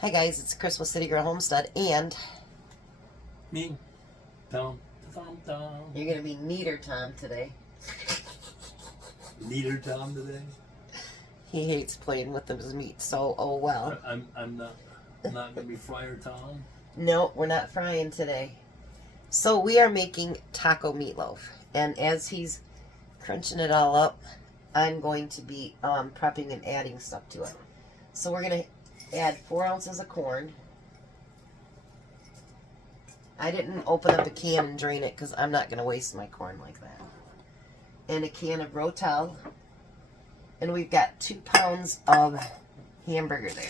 Hi guys, it's Christmas City Girl Homestead, and me, Tom, Tom. you're gonna be neater Tom today. Neater Tom today. He hates playing with his meat, so oh well. I'm not gonna be Fryer Tom. No, we're not frying today. So we are making taco meatloaf, and as he's crunching it all up, I'm going to be prepping and adding stuff to it. So we're gonna add 4 ounces of corn. I didn't open up a can and drain it because I'm not going to waste my corn like that. And a can of Rotel. And we've got 2 pounds of hamburger there.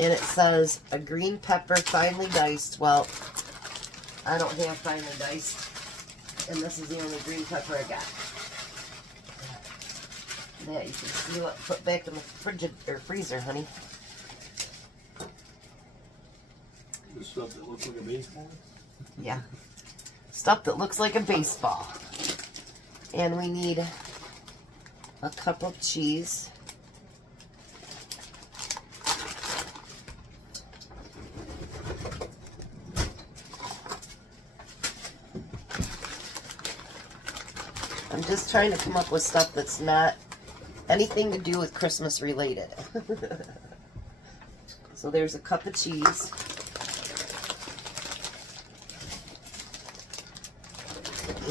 And it says a green pepper finely diced. Well, I don't have finely diced. And this is the only green pepper I got. That you can seal it, put back in the freezer, honey. The stuff that looks like a baseball? Yeah. Stuff that looks like a baseball. And we need a cup of cheese. I'm just trying to come up with stuff that's not anything to do with Christmas related. So there's a cup of cheese.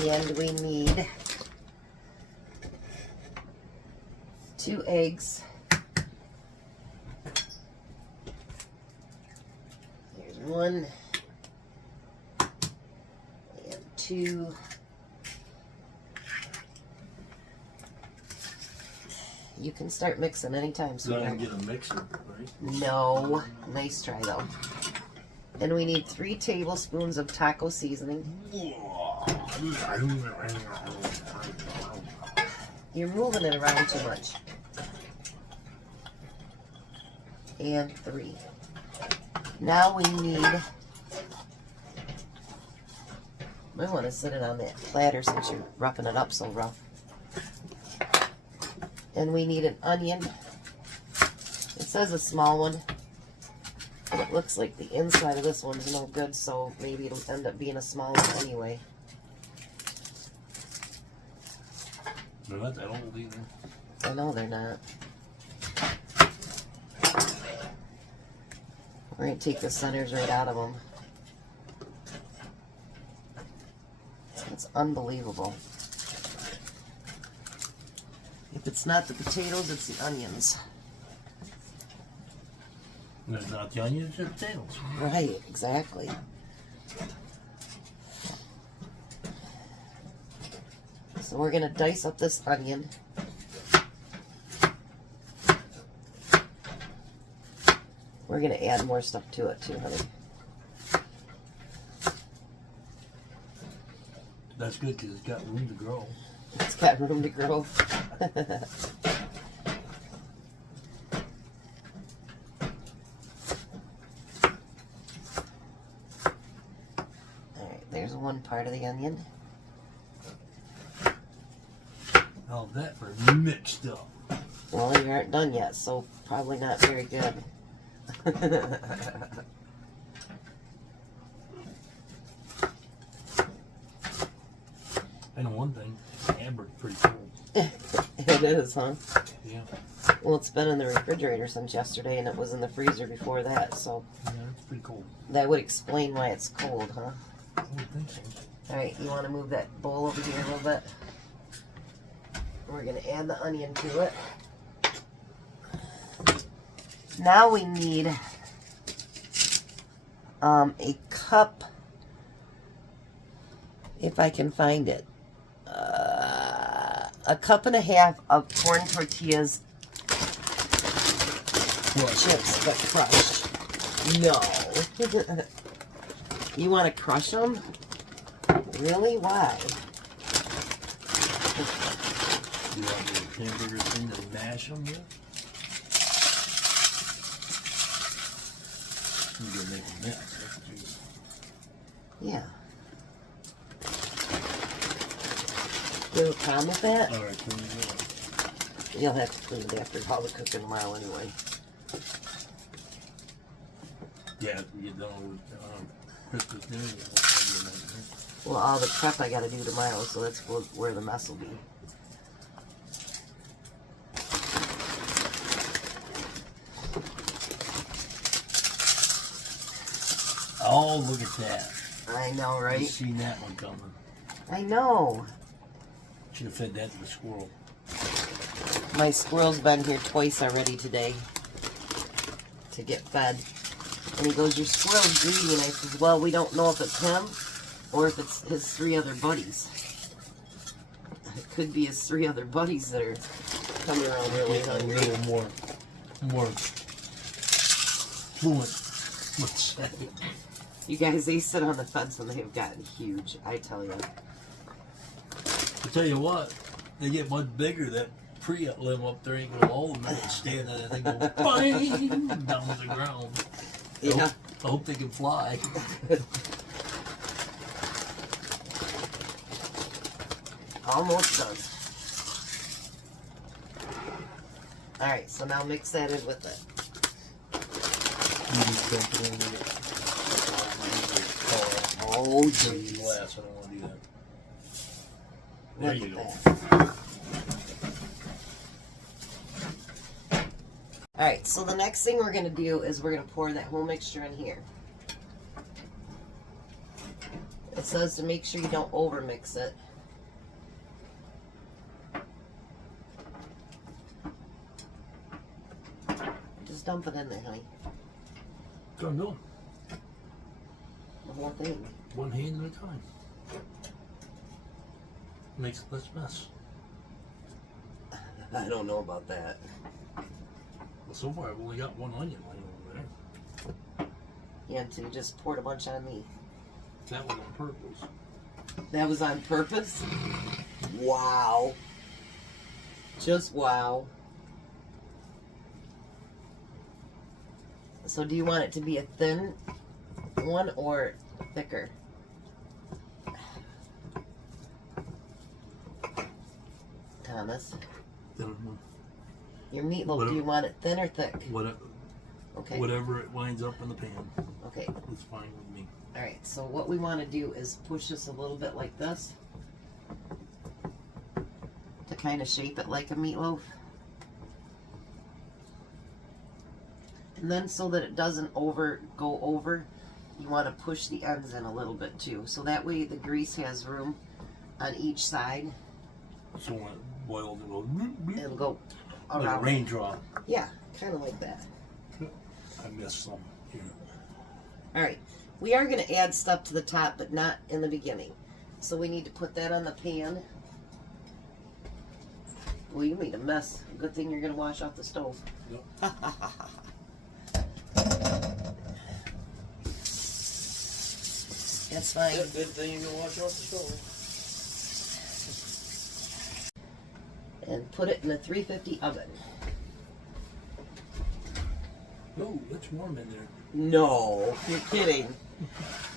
And we need 2 eggs. There's 1 and 2. You can start mixing anytime. So I can get a mixer, right? No. Nice try, though. And we need 3 tablespoons of taco seasoning. You're moving it around too much. And 3. Now we need... I want to set it on that platter since you're roughing it up so rough. And we need an onion. It says a small one. But it looks like the inside of this one's no good, so maybe it'll end up being a small one anyway. They're not that old either. I know they're not. We're going to take the centers right out of them. It's unbelievable. If it's not the potatoes, it's the onions. And it's not the onions, it's the potatoes. Right, exactly. So we're going to dice up this onion. We're going to add more stuff to it too, honey. That's good because it's got room to grow. It's got room to grow. Alright, there's 1 part of the onion. How's that for mixed up? Well, you aren't done yet, so probably not very good. I know one thing, Amber's pretty cool. It is, huh? Yeah. Well, it's been in the refrigerator since yesterday, and it was in the freezer before that, so Yeah, it's pretty cool. that would explain why it's cold, huh? I would think so. Alright, you want to move that bowl over here a little bit? We're going to add the onion to it. Now we need a cup, if I can find it, a cup and a half of corn tortillas, chips but crushed. No. You want to crush them? Really? Why? You want the hamburger thing to mash them with? You're gonna make a mess. That's what you... Yeah. You have a problem with that? Alright, clean it up. You'll have to clean it after all the cooking tomorrow anyway. Yeah, after we get done with Christmas dinner, we'll do that. Well, all the prep I gotta do tomorrow, so that's where the mess will be. Oh, look at that. I know, I've right? seen that one coming. I know. Should have fed that to the squirrel. My squirrel's been here twice already today to get fed. And he goes, your squirrel's greedy. And I says, well, we don't know if it's him or if it's his 3 other buddies. It could be his 3 other buddies that are coming around really Getting a hungry. little more fluent. Let's say. You guys, they sit on the fence and they have gotten huge, I tell you. I tell you what, they get much bigger. That Prius limb up there ain't gonna hold them. They stand on that thing, go bang down to the ground. Yeah. I hope they can fly. Almost done. Alright, so now mix that in with it. Oh, jeez. Glass, I don't want to do that. Look There you at go. that. Alright, so the next thing we're going to do is we're going to pour that whole mixture in here. It says to make sure you don't over mix it. Just dump it in there, honey. That's what I'm doing. The whole thing. One hand at a time. Makes less mess. I don't know about that. Well, so far I've only got one onion laying over there. Yeah, so you just poured a bunch on me. That was on purpose. That was on purpose? Wow. Just wow. So do you want it to be a thin one or thicker? Thomas, your meatloaf, do you want it thin or thick? Whatever, Okay. whatever it winds up in the pan, Okay. it's fine with me. Alright, so what we want to do is push this a little bit like this to kind of shape it like a meatloaf. And then so that it doesn't go over, you want to push the ends in a little bit too. So that way the grease has room on each side. So when it boils, It'll go like a around. raindrop. Yeah, kind of like that. I missed some here. Alright, we are going to add stuff to the top, but not in the beginning. So we need to put that on the pan. Well, you made a mess. Good thing you're going to wash off the stove. Yep. That's fine. Good thing you can wash off the stove. And put it in a 350 oven. Oh, it's warm in there. No, you're kidding.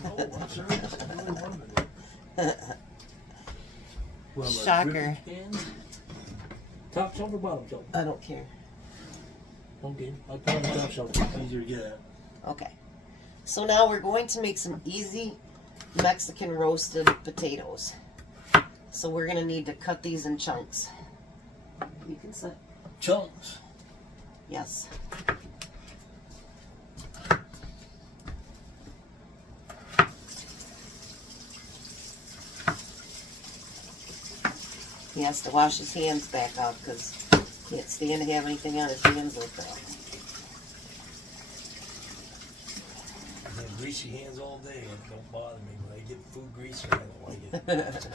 Oh, I'm serious. It's really warm in there. Well, Shocker. Top shelf or bottom shelf? I don't care. Okay, I put on the top shelf. It's easier to get at. Okay. So now we're going to make some easy Mexican roasted potatoes. So we're going to need to cut these in chunks. You can sit. Chunks. Yes. He has to wash his hands back out because he can't stand to have anything on his hands like that. I have greasy hands all day and it don't bother me. When I get food greasy, I don't like it.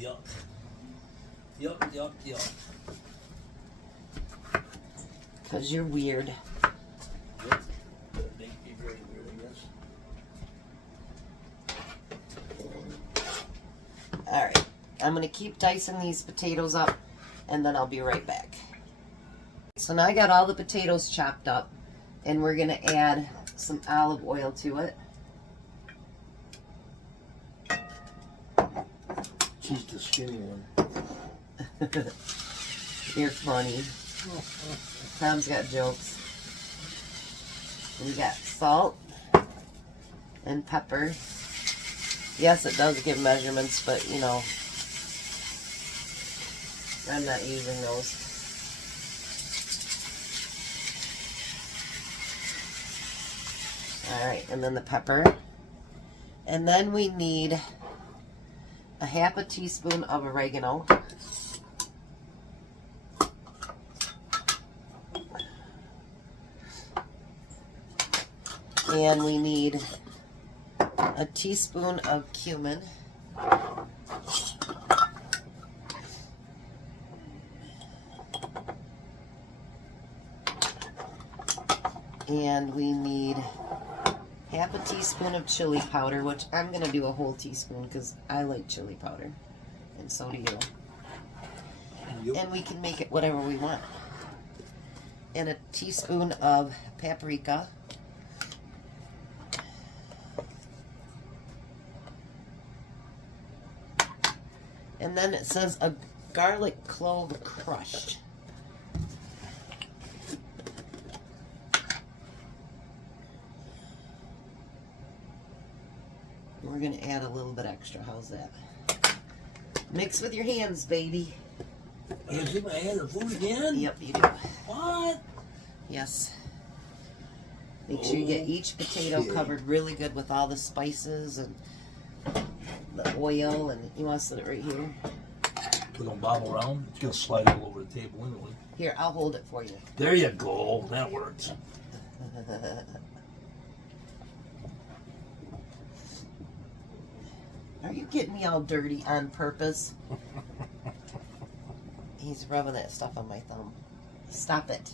Yuck. Yuck, yuck, yuck. Because you're weird. Yep. That make me very weird, I guess. Alright. I'm going to keep dicing these potatoes up and then I'll be right back. So now I got all the potatoes chopped up and we're going to add some olive oil to it. She's the skinny one. You're funny. Tom's got jokes. We got salt and pepper. Yes, it does give measurements, but you know, I'm not using those. Alright, and then the pepper. And then we need a half a teaspoon of oregano. And we need a teaspoon of cumin. And we need half a teaspoon of chili powder, which I'm going to do a whole teaspoon because I like chili powder. And so do you. Yep. And we can make it whatever we want. And a teaspoon of paprika. And then it says a garlic clove crushed. We're going to add a little bit extra. How's that? Mix with your hands, baby. You dip my hand in food again? Yep, you do. What? Yes. Make sure you get each potato covered really good with all the spices and the oil. And you want to set it right here? We're going to bobble around. It's going to slide all over the table anyway. Here, I'll hold it for you. There you go. That works. Are you getting me all dirty on purpose? He's rubbing that stuff on my thumb. Stop it.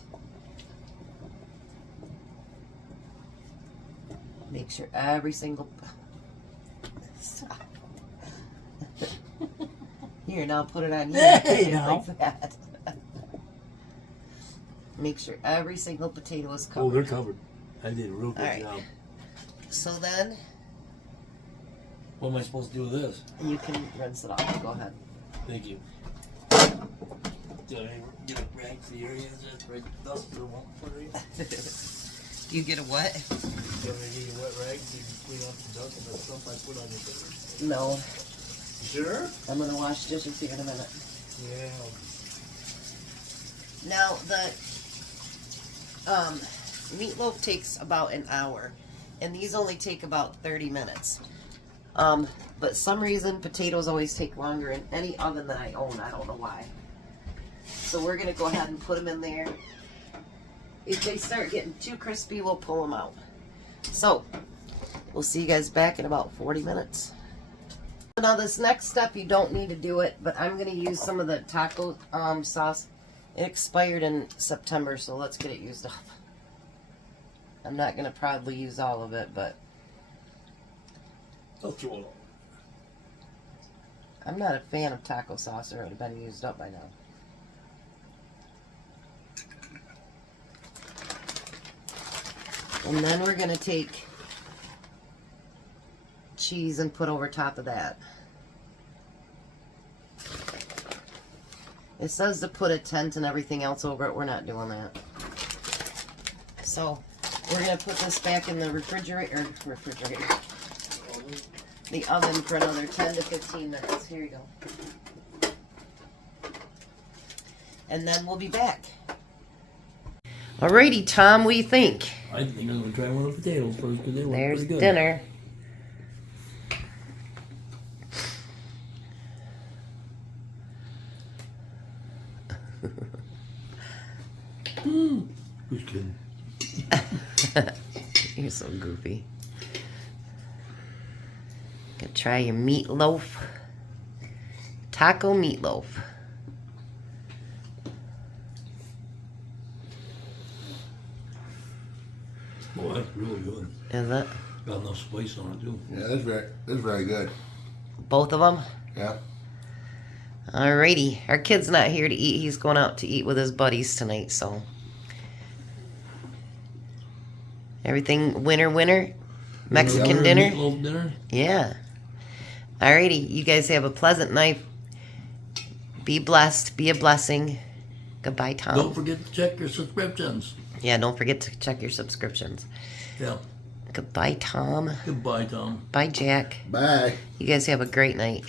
Make sure every single... Stop. Here, now put it on you. Hey, now. Like that. Make sure every single potato is covered. Oh, they're covered. I did a real good Alright. job. So then, What am I supposed to do with this? you can rinse it off. Go ahead. Thank you. Did I get a rag for the area that's right duster won't for you? You get a what? You ever need a wet rag so you can clean up the dust and the stuff I put on your fingers? No. Sure? I'm going to wash dishes here in a minute. Yeah. Now, the meatloaf takes about an hour, and these only take about 30 minutes. But some reason potatoes always take longer in any oven that I own. I don't know why. So we're going to go ahead and put them in there. If they start getting too crispy, we'll pull them out. So, we'll see you guys back in about 40 minutes. Now this next step, you don't need to do it, but I'm going to use some of the taco sauce. It expired in September, so let's get it used up. I'm not going to probably use all of it, but I'll throw it all. I'm not a fan of taco sauce, or it would have been used up by now. And then we're going to take cheese and put over top of that. It says to put a tent and everything else over it. We're not doing that. So we're going to put this back in the refrigerator, the oven for another 10 to 15 minutes. Here you go. And then we'll be back. Alrighty, Tom, what do you think? I think I'm going to try one of the potatoes first because they look There's pretty good. dinner. Who's kidding? You're so goofy. Gonna try your meatloaf. Taco meatloaf. Oh, that's really good. Is it? Got enough spice on it too. Yeah, that's very good. Both of them? Yeah. Alrighty. Our kid's not here to eat. He's going out to eat with his buddies tonight, so. Everything winner? Mexican dinner? Meatloaf dinner. Yeah. Alrighty. You guys have a pleasant night. Be blessed. Be a blessing. Goodbye, Tom. Don't forget to check your subscriptions. Yeah, don't forget to check your subscriptions. Yeah. Goodbye, Tom. Goodbye, Tom. Bye, Jack. Bye. You guys have a great night.